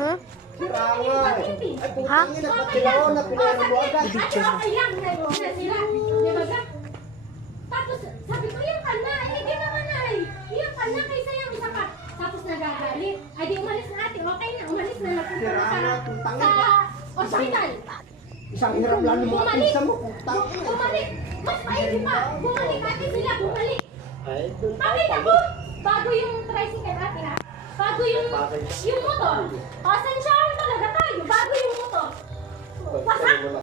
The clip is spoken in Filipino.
Ha? Ha? Tapos sabi ko, yung ka na, eh, di naman ay. Yung ka na, kaysa yung isa pa. Tapos nagagalit. Ay, di umalis na ate. Okay na, umalis na. Nagpunta na sa ospital. Isang hirap lang ng mga pinsa mo. Bumalik. Mas maigi pa. Bumalik ate sila, bumalik. Ay, doon tayo Bakit pagod. ako? Bago yung tricycle ate ha? Bago yung motor. Pasensyahan talaga tayo. Bago yung motor. Wasak.